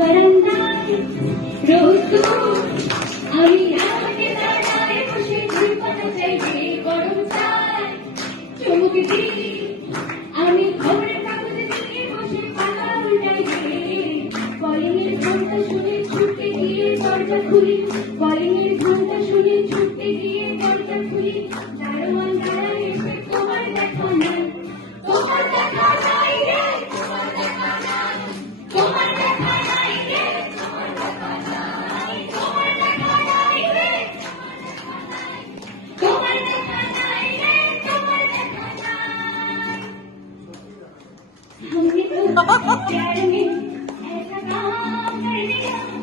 বারান্দায় রোদ্দুর, আমি আমাকে দাঁড়ায় বসে ঝুলপাতা চাইবে গরম চাই চুমুক দিই, আমি খবরের কাগজে দিকে বসে পাতা উল্টাই দিয়ে কলিংয়ের ঘন্টা শুনে ছুটতে গিয়ে দরজা খুলি, কলিংয়ের ঘন্টা শুনে ছুটতে গিয়ে দরজা খুলি, দারোয়ান দাঁড়ায় এসে তোমার দেখা নাই, তোমার দেখা নাই রে, তোমার দেখা নাই, তোমার দেখা নাই রে, তোমার দেখা নাই, তোমার দেখা নাই রে, তোমার দেখা নাই রে, তোমার দেখা নাই। हमने तो प्यार में ऐसा काम कर दिया